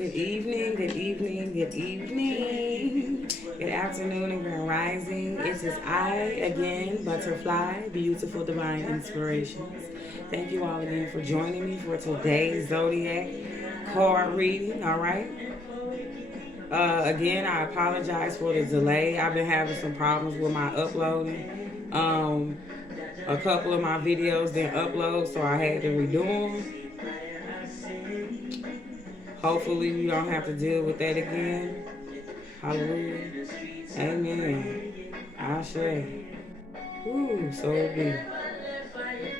Good evening, good evening, good evening. Good afternoon and grand rising. It is I again, ButtaHerFleye, beautiful divine inspirations. Thank you all again for joining me for today's zodiac card reading. All right. Again, I apologize for the delay. I've been having some problems with my uploading. A couple of my videos didn't upload, so I had to redo them. Hopefully we don't have to deal with that again. Hallelujah. Amen. I shall. Ooh, so it be.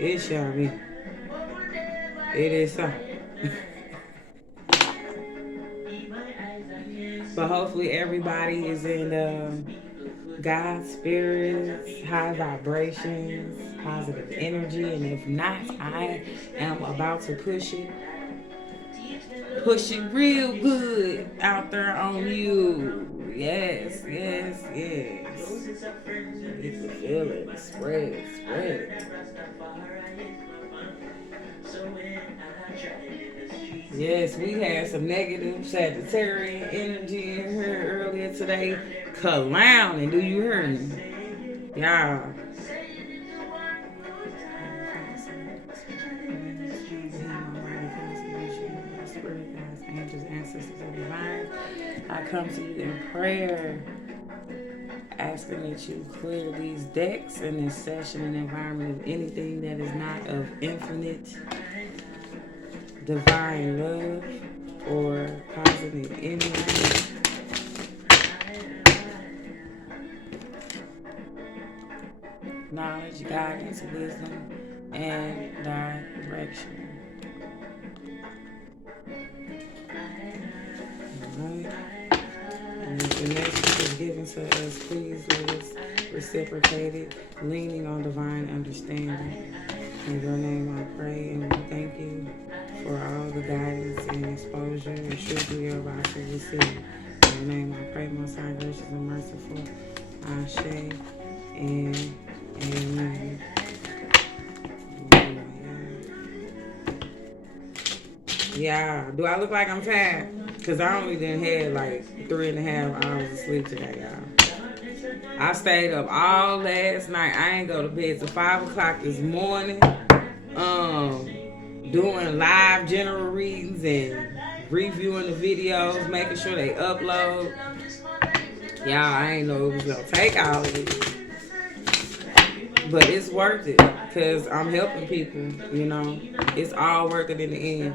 It shall be. It is so. But hopefully everybody is in God's spirits, high vibrations, positive energy. And if not, I am about to push it real good out there on you. Yes, yes, yes. Get the feeling. Spread. Yes, we had some negative Sagittarian energy in here earlier today. Clowning, do you hear me? Y'all. Angels, ancestors, and divine, I come to you in prayer, asking that you clear these decks in this session and environment of anything that is not of infinite divine love or positive energy. Knowledge, guidance, wisdom, and direction. Right. And if the message is given to us, please let us reciprocate it, leaning on divine understanding. In your name I pray, and we thank you for all the guidance and exposure and truth we are about to receive. In your name I pray, most high, gracious and merciful. Ashe and amen. Yeah, do I look like I'm tired? Because I only done had like 3.5 hours of sleep today, y'all. I stayed up all last night. I ain't go to bed till 5 o'clock this morning. Doing live general readings and reviewing the videos, making sure they upload. Y'all, I ain't know it was gonna take all of this. But it's worth it because I'm helping people, you know. It's all worth it in the end.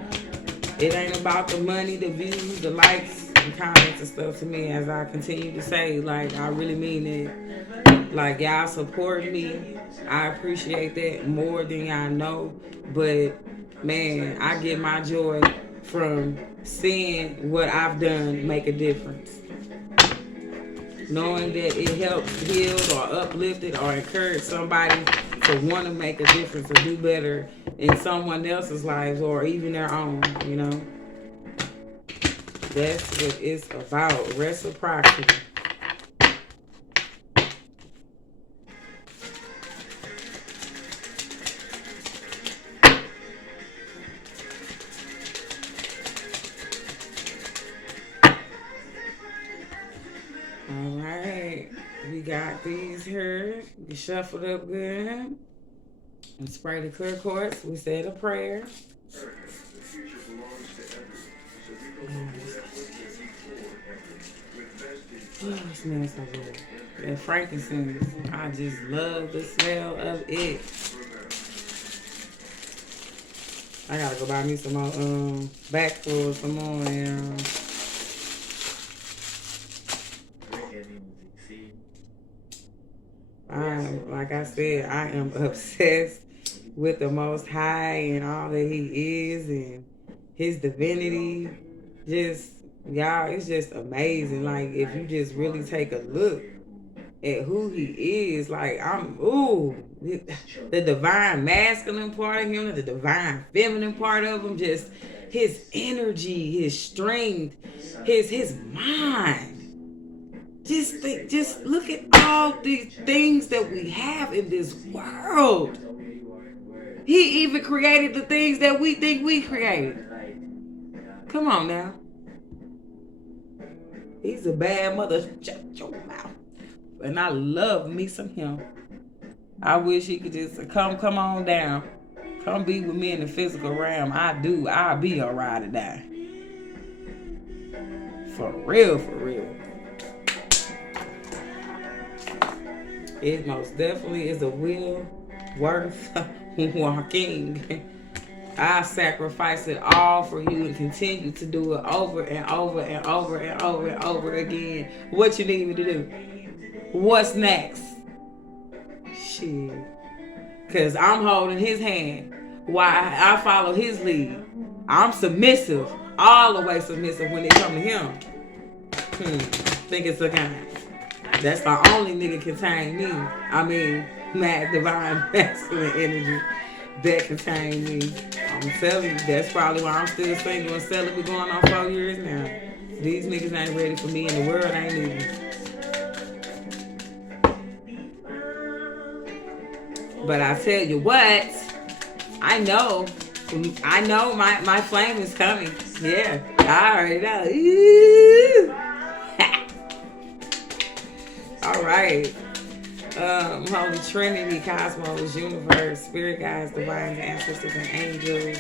It ain't about the money, the views, the likes, and comments and stuff to me, as I continue to say. Like, I really mean it. Like, y'all support me. I appreciate that more than y'all know. But, man, I get my joy from seeing what I've done make a difference. Knowing that it helps heal or uplift it or encourage somebody to want to make a difference or do better in someone else's lives or even their own, you know. That's what it's about, reciprocity. All right, we got these here. We shuffled up good. And spray the clear quartz. We said a prayer. Oh, it smells so good. That frankincense, I just love the smell of it. I gotta go buy me some more backflow, some more, like I said, I am obsessed with the Most High and all that He is and His divinity. Just, y'all, it's just amazing. Like, if you just really take a look at who He is, like, the divine masculine part of Him, the divine feminine part of Him, just His energy, His strength, His mind. Just look at all these things that we have in this world. He even created the things that we think we created. Come on now. He's a bad mother. Shut your mouth. And I love me some him. I wish he could just come on down. Come be with me in the physical realm. I'll be a ride or die. For real, for real. It most definitely is a will worth walking. I sacrifice it all for you and continue to do it over and over and over and over and over again. What you need me to do? What's next? Shit. Because I'm holding his hand while I follow his lead. I'm submissive. All the way submissive when it come to him. Think it's a kind. That's the only nigga contain me. I mean, mad divine masculine energy that contain me. I'm telling you, that's probably why I'm still single and celibate going on 4 years now. These niggas ain't ready for me and the world ain't either. But I tell you what, I know my flame is coming. Yeah, I already know. All right. Holy Trinity, Cosmos, Universe, Spirit Guides, Divine Ancestors, and Angels.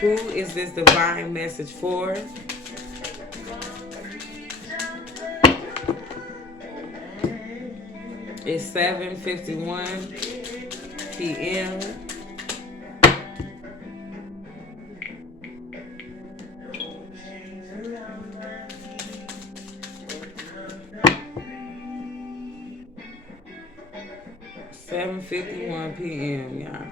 Who is this divine message for? It's 7:51 p.m. $7:51 p.m., y'all.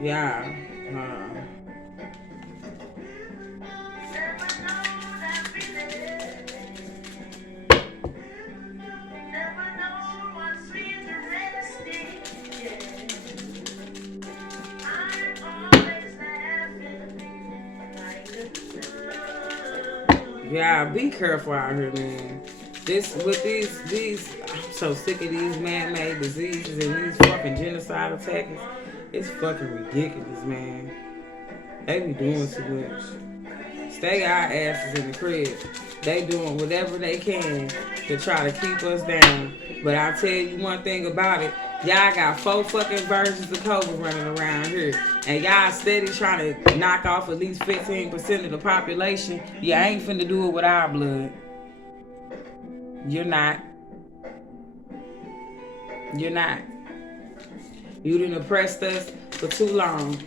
Yeah. Yeah, be careful out here, man. These, I'm so sick of these man-made diseases and these fucking genocide attacks. It's fucking ridiculous, man. They be doing too much. Stay our asses in the crib. They doing whatever they can to try to keep us down. But I'll tell you one thing about it. Y'all got 4 fucking versions of COVID running around here. And y'all steady trying to knock off at least 15% of the population. You ain't finna do it with our blood. You're not. You're not. You done oppressed us for too long.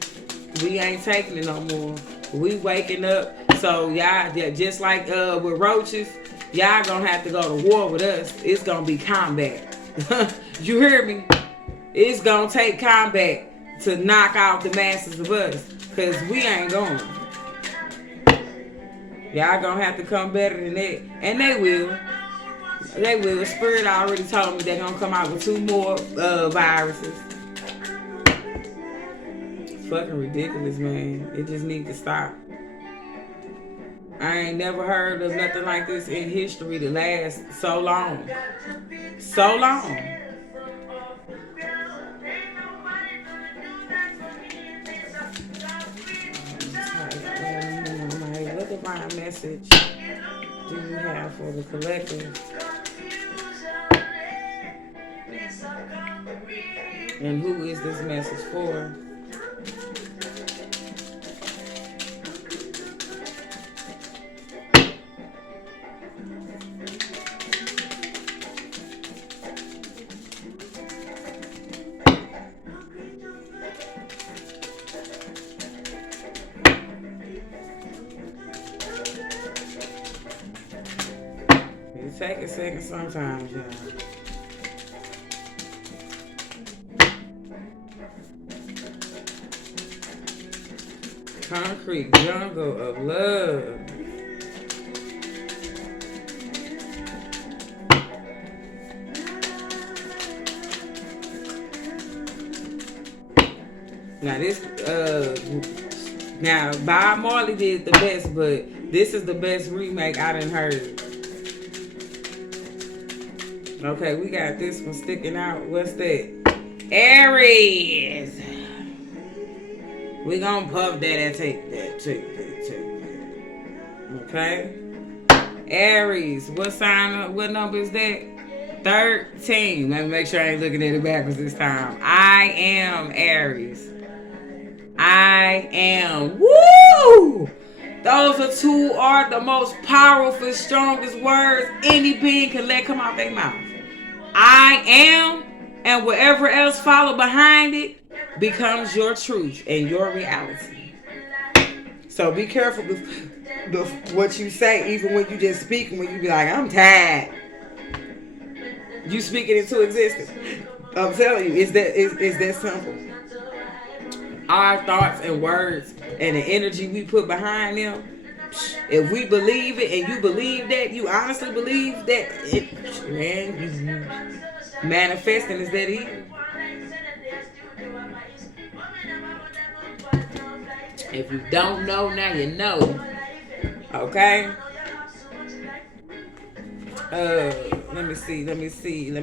We ain't taking it no more. We waking up. So y'all, just like with roaches, y'all gonna have to go to war with us. It's gonna be combat. You hear me? It's gonna take combat to knock out the masses of us. Cause we ain't going. Y'all gonna have to come better than that. And they will. They will. Spirit already told me they're gonna come out with 2 more viruses. It's fucking ridiculous, man. It just needs to stop. I ain't never heard of nothing like this in history that lasts so long. So long. What divine message do you have for the collective? And who is this message for? It take a second sometimes, y'all. Concrete jungle of love. Now this, now Bob Marley did the best, but this is the best remake I done heard. Okay, we got this one sticking out. What's that? Aries. We gonna puff that and take that. Okay? Aries, what number is that? 13. Let me make sure I ain't looking at it backwards this time. I am Aries. I am. Woo! Those are two are the most powerful, strongest words any being can let come out their mouth. I am, and whatever else follow behind it becomes your truth and your reality. So be careful with what you say, even when you just speak, when you be like, I'm tired. You speak it into existence. I'm telling you, it's that simple. Our thoughts and words and the energy we put behind them, if we believe it and you believe that, you honestly believe that, man, you manifesting is that easy. If you don't know, now you know. Okay? Let me see. 13.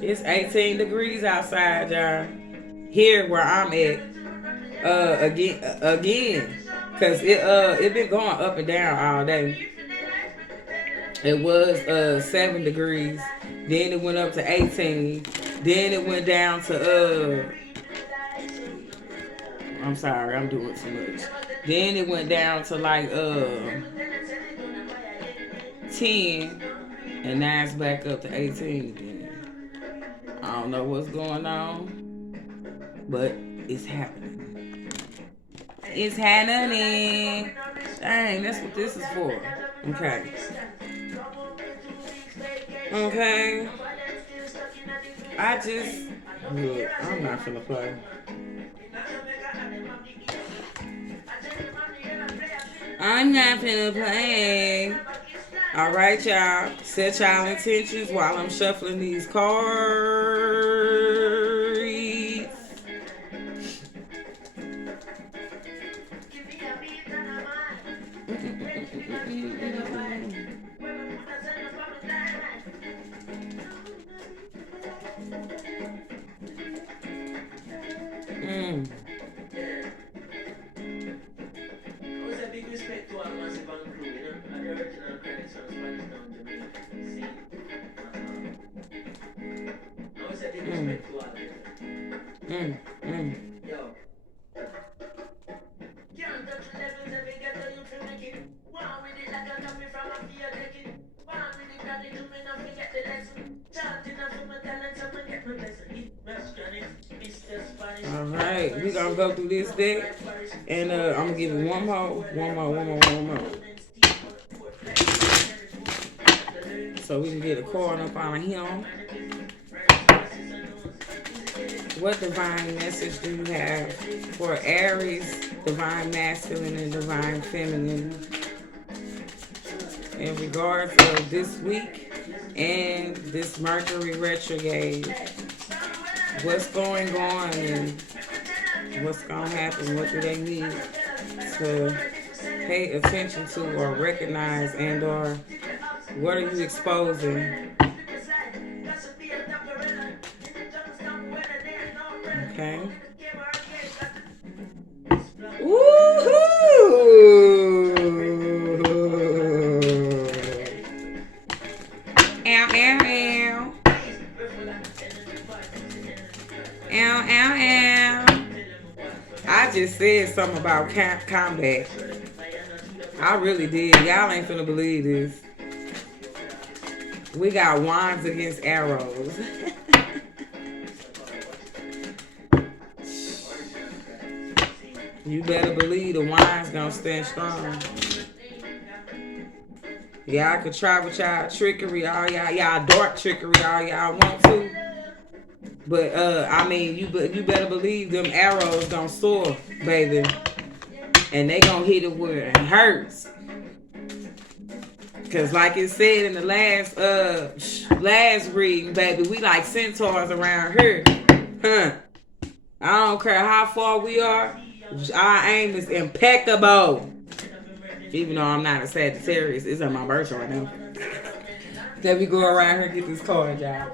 It's 18 degrees outside, y'all. Here where I'm at. Again. Cause it been going up and down all day. It was 7 degrees. Then it went up to 18. Then it went down to I'm sorry, I'm doing too much. Then it went down to like 10, and now it's back up to 18 again. I don't know what's going on, but it's happening. It's happening. Dang, that's what this is for. Okay. Okay. Look, I'm not finna play. I'm not finna play. Alright, y'all. Set y'all intentions while I'm shuffling these cards. Alright, we're gonna go through this deck and I'm gonna give it one more. So we can get a card up on him. What divine message do you have for Aries, divine masculine and divine feminine, in regards of this week and this Mercury retrograde? What's going on and what's going to happen? What do they need to pay attention to or recognize, and or what are you exposing? Okay. Woohoo! Ow, ow, ow. Ow, ow, ow. I just said something about combat. I really did. Y'all ain't finna believe this. We got wands against arrows. You better believe the wind's gonna stand strong. Y'all could try with y'all trickery, all y'all dark trickery, all y'all want to. But I mean, you better believe them arrows gonna soar, baby, and they gonna hit it where it hurts. Cause like it said in the last reading, baby, we like centaurs around here, huh? I don't care how far we are. Our aim is impeccable. Even though I'm not a Sagittarius, it's on my birth right now. Let me go around here and get this card, y'all.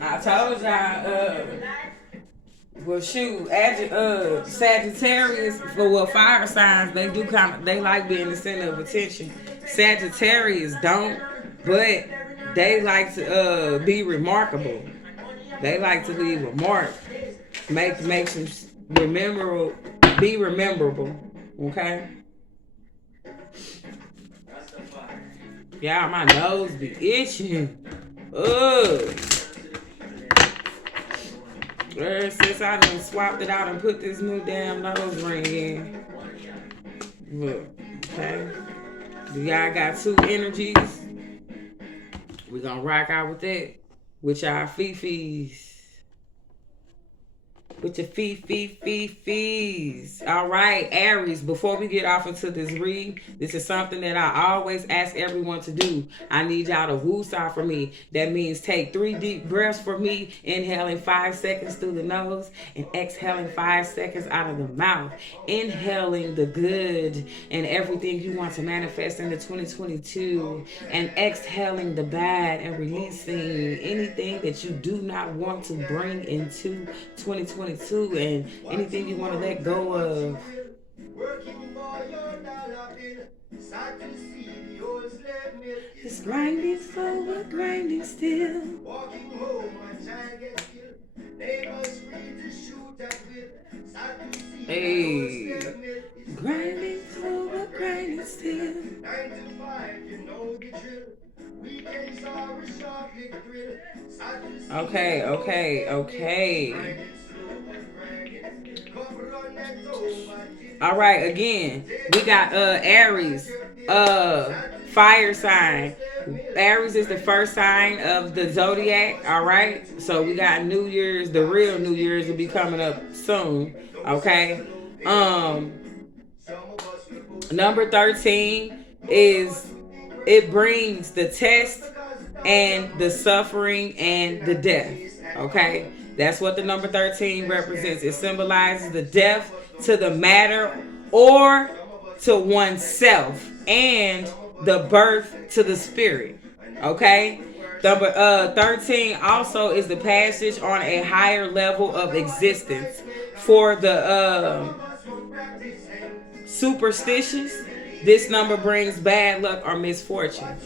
I told y'all, well, shoot, Sagittarius, well, fire signs, they like being the center of attention. Sagittarius don't, but they like to be remarkable. They like to leave a mark, make them rememberable, be rememberable. Okay. Yeah, my nose be itching. Ugh. Since I done swapped it out and put this new damn nose ring in. Look, okay. Y'all got two energies. We gonna rock out with that. With y'all fifis. With your fifis. All right, Aries, before we get off into this read, this is something that I always ask everyone to do. I need y'all to woosah for me. That means take 3 deep breaths for me, inhaling 5 seconds through the nose and exhaling 5 seconds out of the mouth. Inhaling the good and everything you want to manifest into 2022 and exhaling the bad and releasing anything that you do not want to bring into 2022 and anything you want to let go of. It's grinding slow but grinding still. Hey, grinding slow but grinding still. Okay. All right, again, we got Aries, fire sign. Aries is the first sign of the zodiac. All right, so we got New Year's. The real New Year's will be coming up soon. Okay. Number 13 is, it brings the test and the suffering and the death. Okay, that's what the number 13 represents. It symbolizes the death to the matter or to oneself and the birth to the spirit. Okay, number 13 also is the passage on a higher level of existence. For the superstitious, this number brings bad luck or misfortune.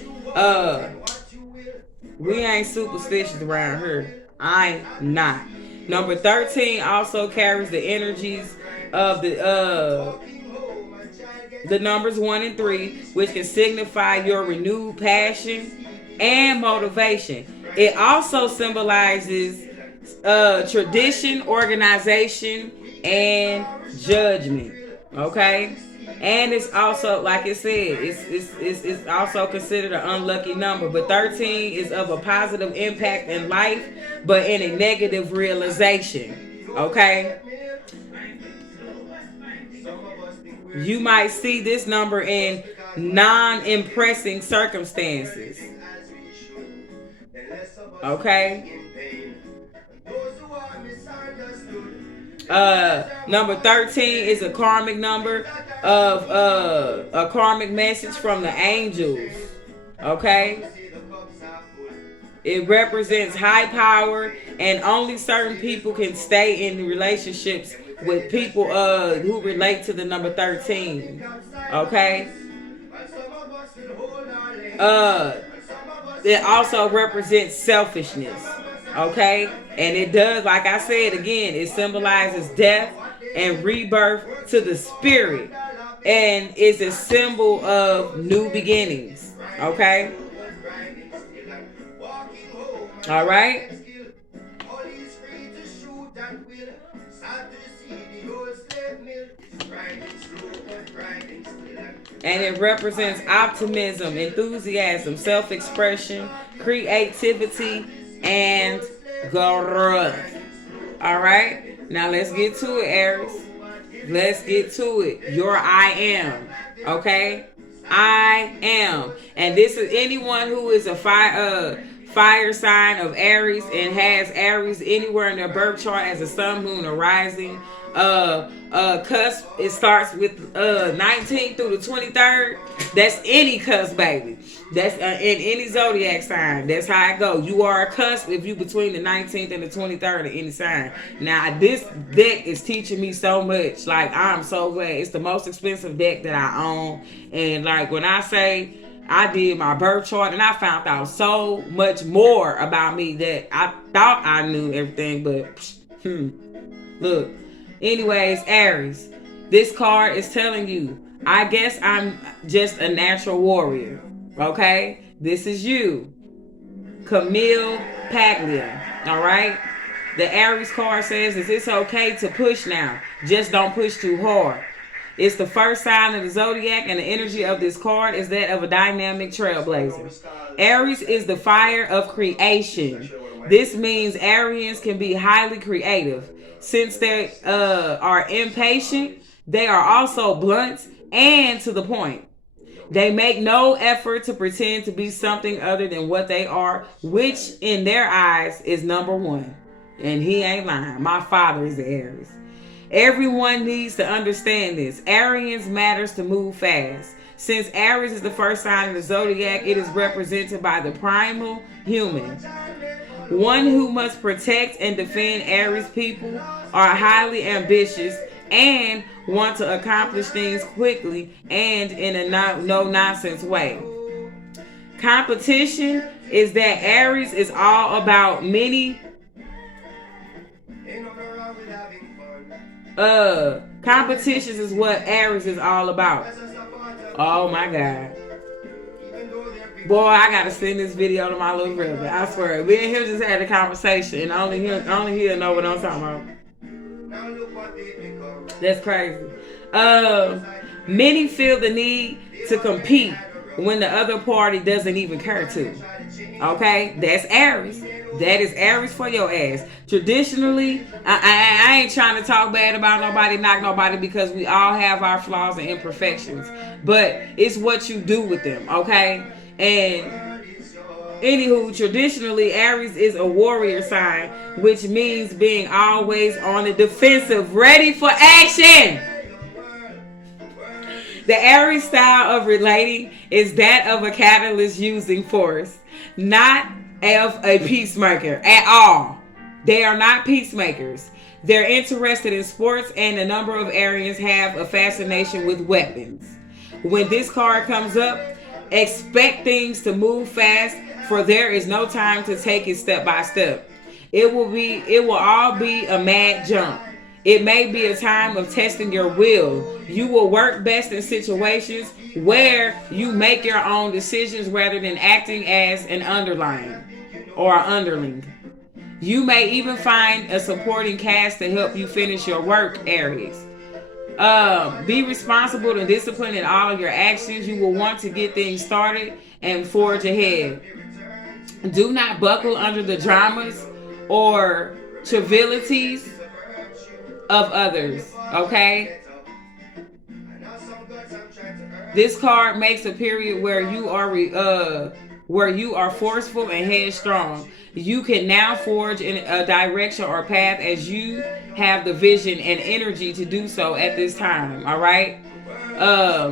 We ain't superstitious around here. I'm not. Number 13 also carries the energies of the numbers 1 and 3, which can signify your renewed passion and motivation. It also symbolizes tradition, organization, and judgment. Okay, and it's also, like it said, it's also considered an unlucky number. But 13 is of a positive impact in life, but in a negative realization. Okay, you might see this number in non-impressing circumstances. Okay. Number 13 is a karmic number of a karmic message from the angels. Okay. It represents high power, and only certain people can stay in relationships with people who relate to the number 13. Okay. It also represents selfishness. Okay, and it does, like I said again, it symbolizes death and rebirth to the spirit, and is a symbol of new beginnings. Okay, all right. And it represents optimism, enthusiasm, self-expression, creativity, and growth. All right, now let's get to it, Aries. Let's get to it. Your I am. Okay, I am, and this is anyone who is a fire sign of Aries and has Aries anywhere in their birth chart as a sun, moon, or rising. cusp, it starts with 19th through the 23rd. That's any cusp, baby. That's in any zodiac sign. That's how it goes. You are a cusp if you between the 19th and the 23rd of any sign. Now this deck is teaching me so much. Like, I'm so glad. It's the most expensive deck that I own. And like, when I say I did my birth chart and I found out so much more about me that I thought I knew everything, but look. Anyways, Aries, this card is telling you, I guess I'm just a natural warrior. Okay? This is you. Camille Paglia. Alright? The Aries card says it's okay to push now. Just don't push too hard. It's the first sign of the zodiac, and the energy of this card is that of a dynamic trailblazer. Aries is the fire of creation. This means Arians can be highly creative. Since they are impatient, they are also blunt and to the point. They make no effort to pretend to be something other than what they are, which in their eyes is number one. And he ain't lying. My father is the Aries. Everyone needs to understand this. Arians matters to move fast. Since Aries is the first sign of the zodiac, it is represented by the primal human. One who must protect and defend. Aries people are highly ambitious and want to accomplish things quickly and in a no-nonsense way. Competition is that Aries is all about many. Competitions is what Aries is all about. Oh my God. Boy, I gotta send this video to my little brother. I swear. Me and him just had a conversation, and only he'll know what I'm talking about. That's crazy. Many feel the need to compete when the other party doesn't even care to. Okay? That's Aries. That is Aries for your ass. Traditionally, I ain't trying to talk bad about nobody, knock nobody, because we all have our flaws and imperfections. But it's what you do with them, okay? And anywho, traditionally, Aries is a warrior sign, which means being always on the defensive, ready for action. The Aries style of relating is that of a catalyst using force, not of a peacemaker at all. They are not peacemakers. They're interested in sports, and a number of Arians have a fascination with weapons. When this card comes up, expect things to move fast, for there is no time to take it step by step. It will all be a mad jump. It may be a time of testing your will. You will work best in situations where you make your own decisions rather than acting as an underling. You may even find a supporting cast to help you finish your work, Aries. Be responsible and disciplined in all of your actions. You will want to get things started and forge ahead. Do not buckle under the dramas or trivialities of others, okay? This card makes a period where you are forceful and headstrong. You can now forge in a direction or path as you have the vision and energy to do so at this time, all right?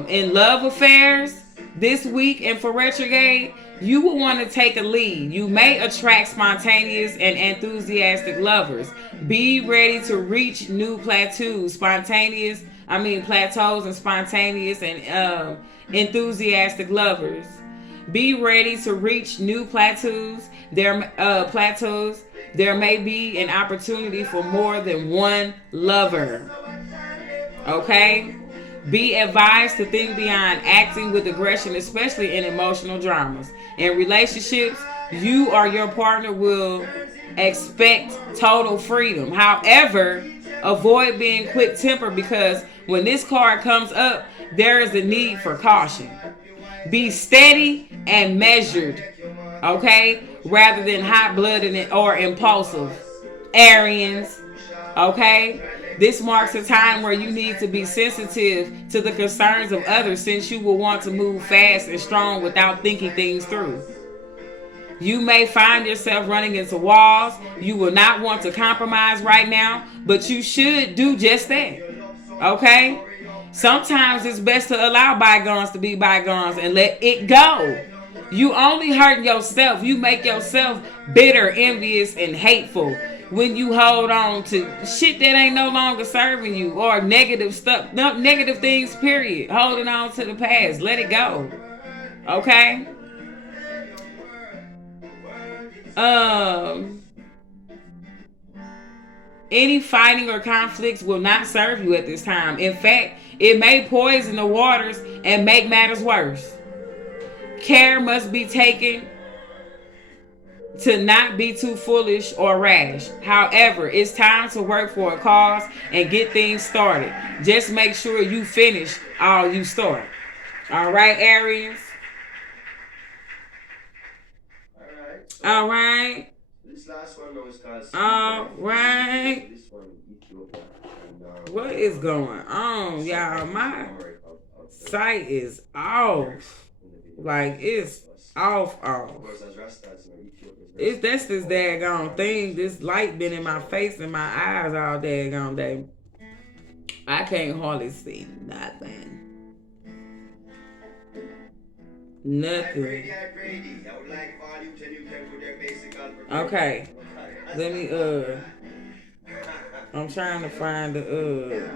In love affairs this week and for retrograde, you will want to take a lead. You may attract spontaneous and enthusiastic lovers. Be ready to reach new plateaus and spontaneous and enthusiastic lovers. Be ready to reach new plateaus. There may be an opportunity for more than one lover. Okay? Be advised to think beyond acting with aggression, especially in emotional dramas. In relationships, you or your partner will expect total freedom. However, avoid being quick-tempered, because when this card comes up, there is a need for caution. Be steady and measured, okay? Rather than hot-blooded or impulsive. Arians, okay? This marks a time where you need to be sensitive to the concerns of others, since you will want to move fast and strong without thinking things through. You may find yourself running into walls. You will not want to compromise right now, but you should do just that. Okay? Sometimes it's best to allow bygones to be bygones and let it go. You only hurt yourself. You make yourself bitter, envious, and hateful when you hold on to shit that ain't no longer serving you, or negative stuff, negative things, period. Holding on to the past. Let it go. Okay? Any fighting or conflicts will not serve you at this time. In fact, it may poison the waters and make matters worse. Care must be taken to not be too foolish or rash. However, it's time to work for a cause and get things started. Just make sure you finish all you start. All right, Aries? All right. This last one was called. All right. What is going on, y'all? My site is off. Like, it's off. That's this daggone thing. This light been in my face and my eyes all daggone day. I can't hardly see nothing. Nothing. Okay. Let me I'm trying to find the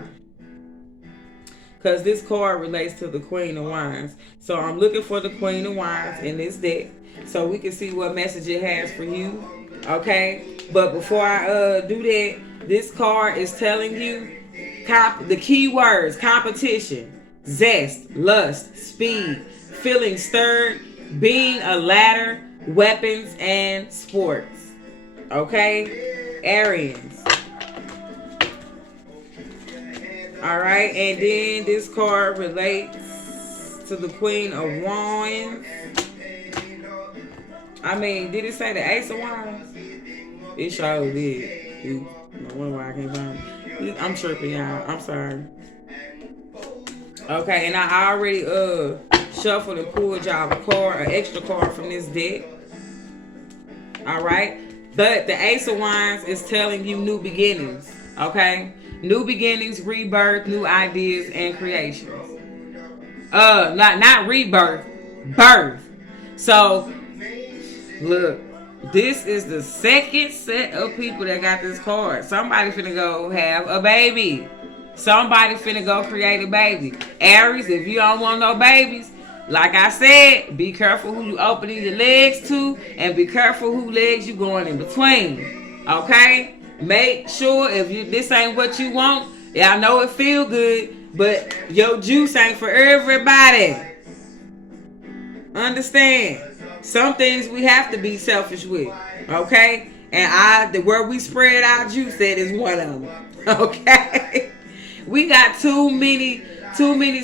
cause this card relates to the Queen of Wands. So I'm looking for the Queen of Wands in this deck so we can see what message it has for you. Okay? But before I do that, this card is telling you the key words: competition, zest, lust, speed, feeling stirred, being a ladder, weapons, and sports. Okay? Aries. Alright, and then this card relates to the Queen of Wands. I mean, did it say the Ace of Wands? It sure did. I wonder why I can't find it. I'm tripping, y'all. I'm sorry. Okay, and I already shuffled and pulled y'all a card, an extra card from this deck. Alright? But the Ace of Wands is telling you new beginnings. Okay? New beginnings, rebirth, new ideas, and creations. Not rebirth, birth. So, look, this is the second set of people that got this card. Somebody finna go have a baby. Somebody finna go create a baby. Aries, if you don't want no babies, like I said, be careful who you opening your legs to, and be careful who legs you going in between. Okay? Make sure if this ain't what you want, I know it feel good, but your juice ain't for everybody. Understand? Some things we have to be selfish with. Okay? And where we spread our juice at is one of them. Okay? We got too many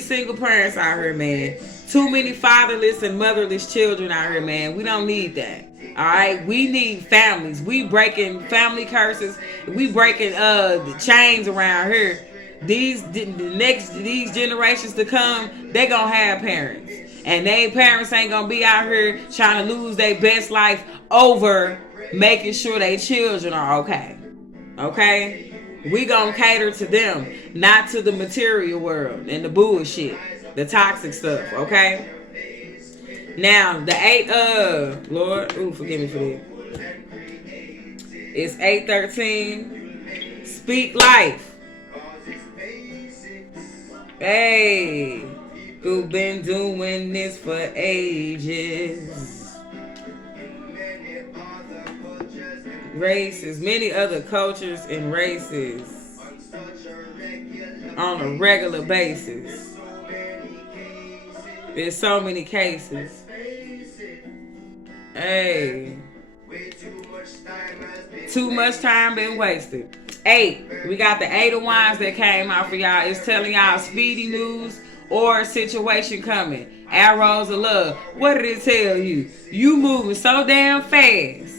single parents out here, man. Too many fatherless and motherless children out here, man. We don't need that. All right, we need families. We breaking family curses. We breaking the chains around here. These generations to come, they gonna have parents, and they parents ain't gonna be out here trying to lose their best life over making sure their children are okay. Okay, we gonna cater to them, not to the material world and the bullshit, the toxic stuff. Okay. Now, the 8, Lord, forgive me for that. It's 8:13. Speak life. Hey, who been doing this for ages? Races, many other cultures and races on a regular basis. There's so many cases. Hey. Too much time been wasted. 8. We got the 8 of Wands that came out for y'all. It's telling y'all speedy news or situation coming. Arrows of love. What did it tell you? You moving so damn fast.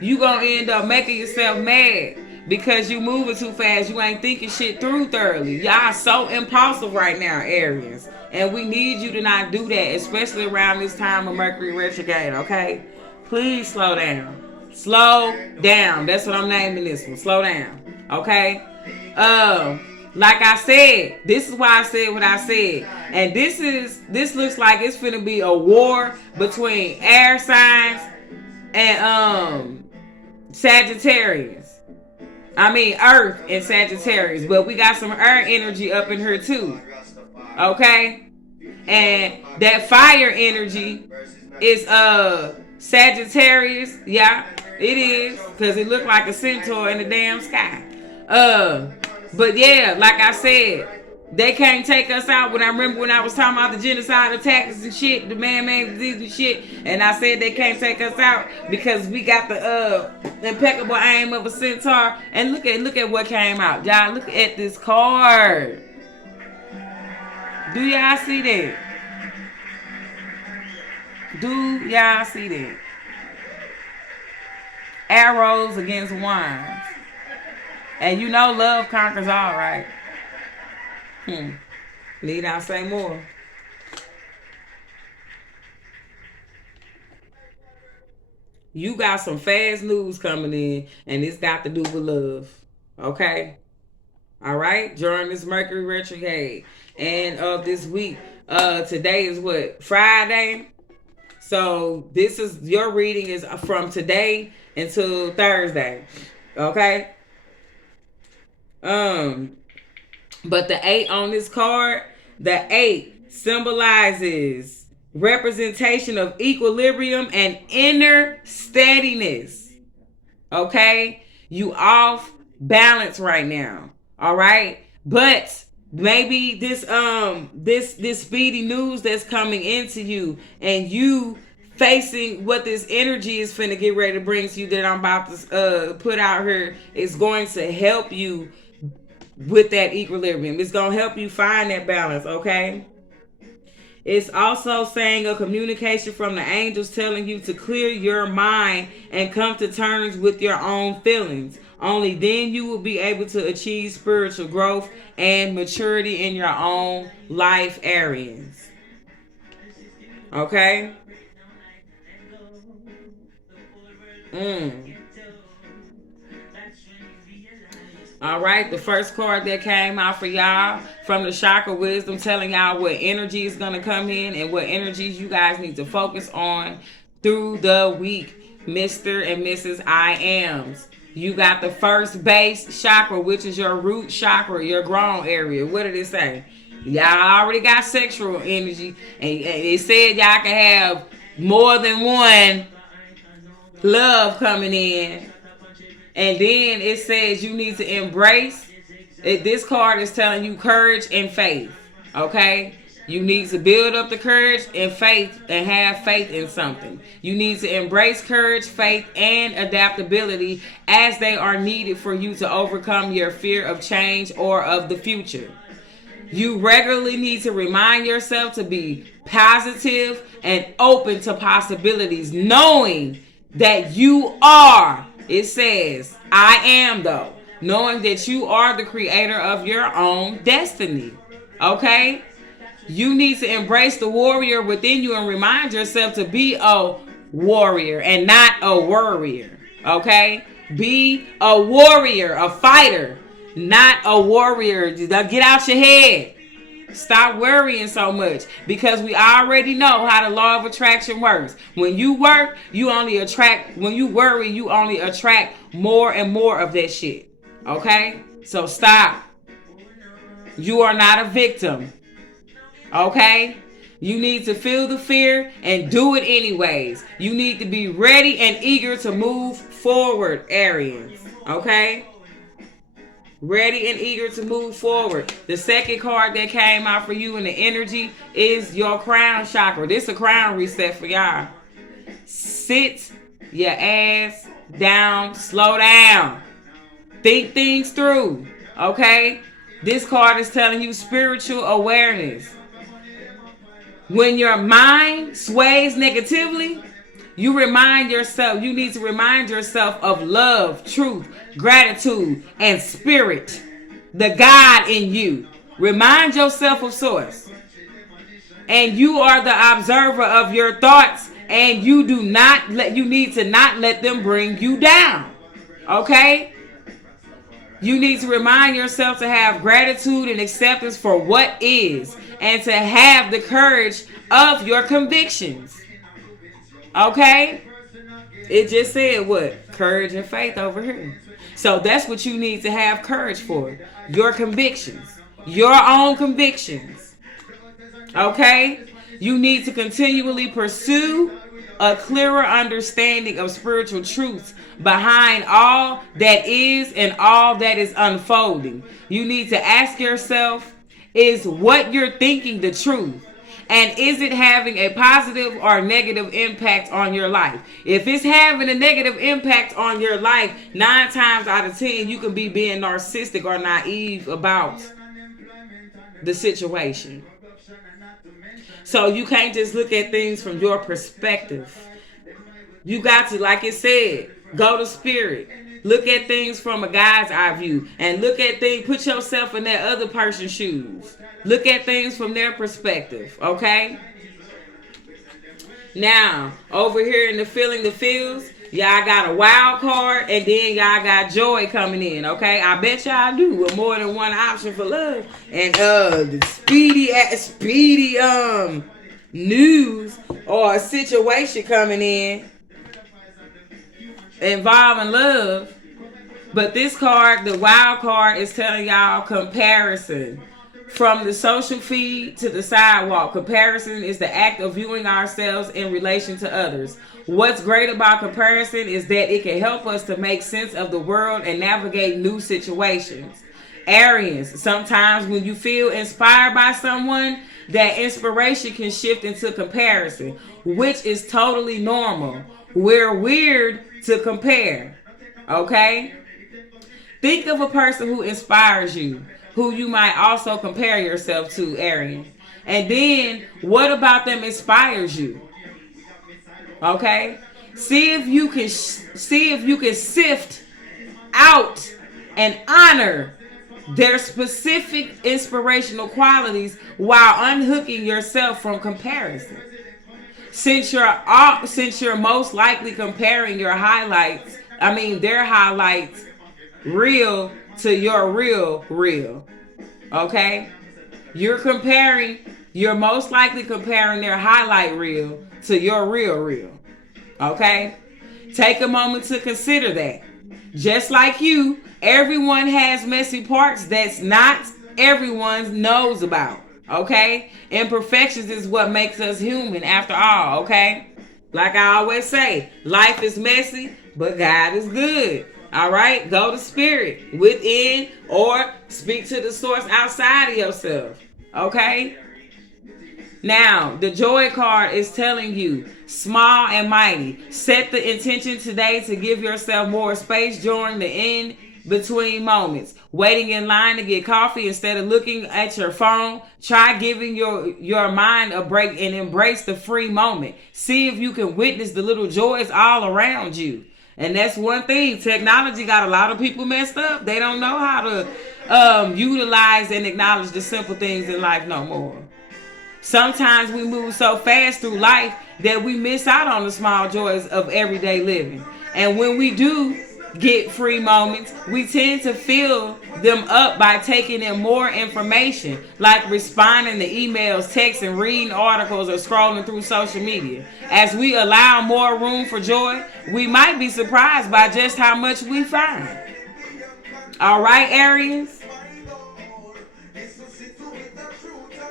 You gonna end up making yourself mad because you moving too fast. You ain't thinking shit through thoroughly. Y'all so impulsive right now, Aries. And we need you to not do that, especially around this time of Mercury retrograde, okay? Please slow down. Slow down. That's what I'm naming this one. Slow down. Okay? Like I said, this is why I said what I said. And this looks like it's finna be a war between air signs and Sagittarius. I mean Earth and Sagittarius. But we got some air energy up in here too. Okay? And that fire energy is Sagittarius. Yeah, it is. Because it looked like a centaur in the damn sky. But yeah, like I said, they can't take us out. When I remember when I was talking about the genocide attacks and shit, the man-made disease and shit, and I said they can't take us out because we got the impeccable aim of a centaur. And look at what came out. Y'all, look at this card. Do y'all see that? Do y'all see that? Arrows against wands. And you know love conquers all, right? Need I say more? You got some fast news coming in, and it's got to do with love. Okay? All right? During this Mercury retrograde and of this week. Today is what? Friday? So this is your reading is from today until Thursday. Okay? But the 8 on this card, the 8 symbolizes representation of equilibrium and inner steadiness. Okay? You off balance right now. All right? But maybe this speedy news that's coming into you and you facing what this energy is finna get ready to bring to you that I'm about to put out here is going to help you with that equilibrium. It's going to help you find that balance, okay? It's also saying a communication from the angels telling you to clear your mind and come to terms with your own feelings. Only then you will be able to achieve spiritual growth and maturity in your own life areas. Okay? All right, the first card that came out for y'all from the Chakra Wisdom telling y'all what energy is going to come in and what energies you guys need to focus on through the week. Mr. and Mrs. I Ams. You got the first base chakra, which is your root chakra, your groin area. What did it say? Y'all already got sexual energy. And it said y'all can have more than one love coming in. And then it says you need to embrace it. This card is telling you courage and faith. Okay? You need to build up the courage and faith and have faith in something. You need to embrace courage, faith, and adaptability as they are needed for you to overcome your fear of change or of the future. You regularly need to remind yourself to be positive and open to possibilities, knowing that you are. It says, I am though. Knowing that you are the creator of your own destiny. Okay? You need to embrace the warrior within you and remind yourself to be a warrior and not a worrier. Okay? Be a warrior, a fighter, not a warrior. Get out your head. Stop worrying so much because we already know how the law of attraction works. When you work, you only attract. When you worry, you only attract more and more of that shit. Okay? So stop. You are not a victim. Okay? You need to feel the fear and do it anyways. You need to be ready and eager to move forward, Aries. Okay? Ready and eager to move forward. The second card that came out for you in the energy is your crown chakra. This is a crown reset for y'all. Sit your ass down. Slow down. Think things through. Okay? This card is telling you spiritual awareness. When your mind sways negatively, you need to remind yourself of love, truth, gratitude, and spirit, the God in you. Remind yourself of source. And you are the observer of your thoughts And you need to not let them bring you down. Okay? You need to remind yourself to have gratitude and acceptance for what is, and to have the courage of your convictions. Okay? It just said what? Courage and faith over here. So that's what you need to have courage for. Your convictions. Your own convictions. Okay? You need to continually pursue a clearer understanding of spiritual truths behind all that is and all that is unfolding. You need to ask yourself, is what you're thinking the truth? And is it having a positive or negative impact on your life? If it's having a negative impact on your life, 9 times out of 10, you can be being narcissistic or naive about the situation. So you can't just look at things from your perspective. You got to, like it said, go to spirit. Look at things from a God's eye view. And look at things, put yourself in that other person's shoes. Look at things from their perspective, okay? Now, over here in the feeling the feels, y'all got a wild card, and then y'all got joy coming in, okay? I bet y'all do, with more than one option for love. And the speedy news or a situation coming in involving love. But this card, the wild card, is telling y'all comparison. From the social feed to the sidewalk, comparison is the act of viewing ourselves in relation to others. What's great about comparison is that it can help us to make sense of the world and navigate new situations. Arians, sometimes when you feel inspired by someone, that inspiration can shift into comparison, which is totally normal. We're weird to compare, okay? Think of a person who inspires you, who you might also compare yourself to, Arian. And then, what about them inspires you? Okay? See if you can sift out and honor their specific inspirational qualities while unhooking yourself from comparison. Since you're most likely comparing their highlights real to your real. Okay? You're most likely comparing their highlight reel to your real. Okay? Take a moment to consider that. Just like you, everyone has messy parts that's not everyone knows about. Okay? Imperfections is what makes us human after all. Okay? Like I always say, life is messy, but God is good. All right, go to spirit within or speak to the source outside of yourself. Okay? Now, the joy card is telling you, small and mighty. Set the intention today to give yourself more space during the in-between moments. Waiting in line to get coffee instead of looking at your phone. Try giving your mind a break and embrace the free moment. See if you can witness the little joys all around you. And that's one thing. Technology got a lot of people messed up. They don't know how to utilize and acknowledge the simple things in life no more. Sometimes we move so fast through life that we miss out on the small joys of everyday living. And when we do get free moments, we tend to fill them up by taking in more information, like responding to emails, texts, and reading articles or scrolling through social media. As we allow more room for joy, we might be surprised by just how much we find. All right, Aries?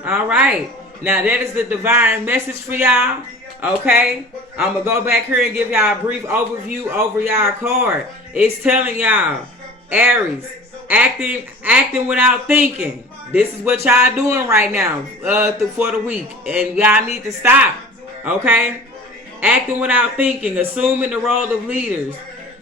All right. Now that is the divine message for y'all. Okay? I'm going to go back here and give y'all a brief overview over y'all card. It's telling y'all, Aries, acting without thinking. This is what y'all doing right now for the week. And y'all need to stop. Okay? Acting without thinking, assuming the role of leaders,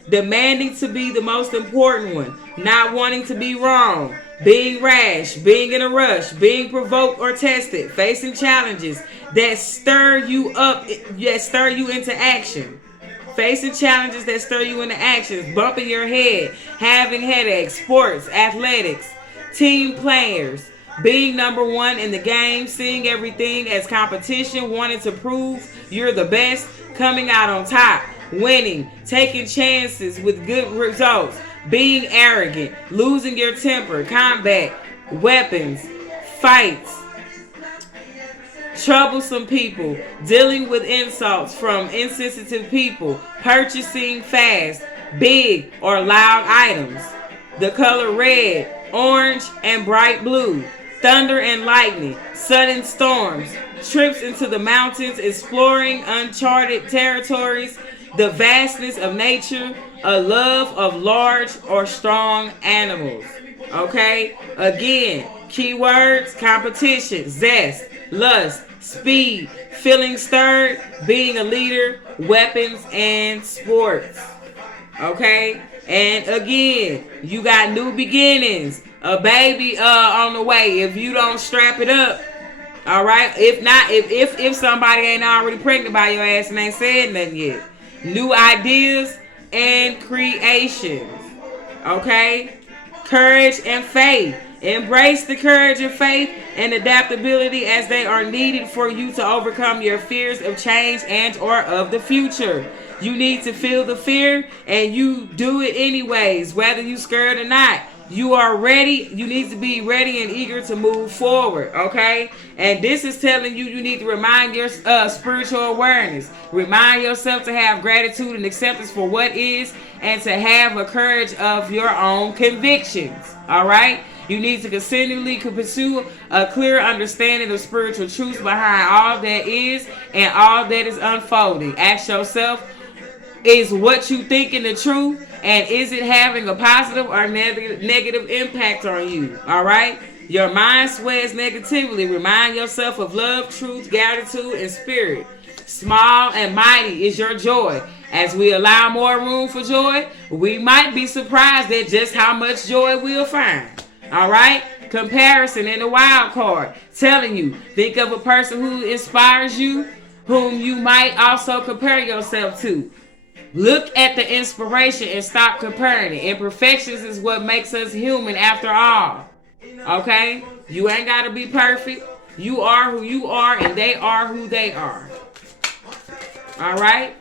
demanding to be the most important one, not wanting to be wrong, being rash, being in a rush, being provoked or tested, facing challenges that stir you up, that stir you into action. Facing challenges that stir you into action, bumping your head, having headaches, sports, athletics, team players, being number one in the game, seeing everything as competition, wanting to prove you're the best, coming out on top, winning, taking chances with good results, being arrogant, losing your temper, combat, weapons, fights, troublesome people, dealing with insults from insensitive people, purchasing fast, big or loud items, the color red, orange, and bright blue, thunder and lightning, sudden storms, trips into the mountains, exploring uncharted territories, the vastness of nature, a love of large or strong animals. Okay? Again, keywords: competition, zest, lust, speed, feeling stirred, being a leader, weapons, and sports. Okay? And again, you got new beginnings, a baby on the way if you don't strap it up. All right? If not, if somebody ain't already pregnant by your ass and ain't said nothing yet. New ideas and creations. Okay? Courage and faith. Embrace the courage and faith and adaptability as they are needed for you to overcome your fears of change and or of the future. You need to feel the fear and you do it anyways, whether you scared or not. You are ready. You need to be ready and eager to move forward, okay? And this is telling you need to remind your spiritual awareness. Remind yourself to have gratitude and acceptance for what is and to have a courage of your own convictions, all right? You need to continually pursue a clear understanding of spiritual truths behind all that is and all that is unfolding. Ask yourself, is what you thinking the truth? And is it having a positive or negative impact on you? All right? Your mind swears negatively. Remind yourself of love, truth, gratitude, and spirit. Small and mighty is your joy. As we allow more room for joy, we might be surprised at just how much joy we'll find. All right? Comparison in the wild card. Telling you, think of a person who inspires you, whom you might also compare yourself to. Look at the inspiration and stop comparing it. Imperfections is what makes us human after all. Okay? You ain't got to be perfect. You are who you are and they are who they are. All right?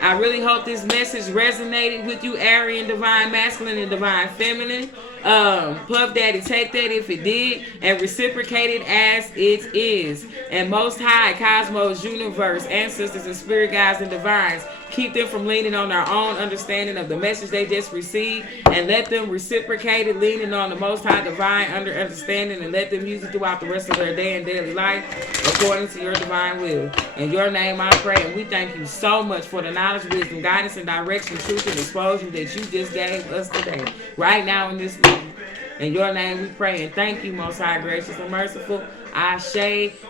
I really hope this message resonated with you, Aryan Divine Masculine and Divine Feminine. Puff Daddy, take that if it did and reciprocate it as it is. And Most High, Cosmos, Universe, Ancestors, and Spirit Guides and Divines, keep them from leaning on their own understanding of the message they just received and let them reciprocate it, leaning on the Most High Divine understanding, and let them use it throughout the rest of their day and daily life according to your divine will. In your name I pray, and we thank you so much for the knowledge, wisdom, guidance, and direction, truth, and exposure that you just gave us today, right now in this moment. In your name we pray and thank you, Most High, gracious and merciful. Ashe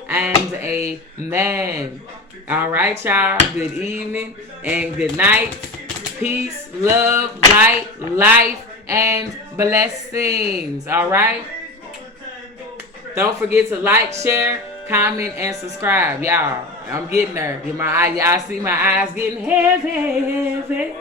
and amen. All right, y'all. Good evening and good night. Peace, love, light, life, and blessings. All right? Don't forget to like, share, comment, and subscribe. Y'all, I'm getting there. Y'all see my eyes getting heavy, heavy.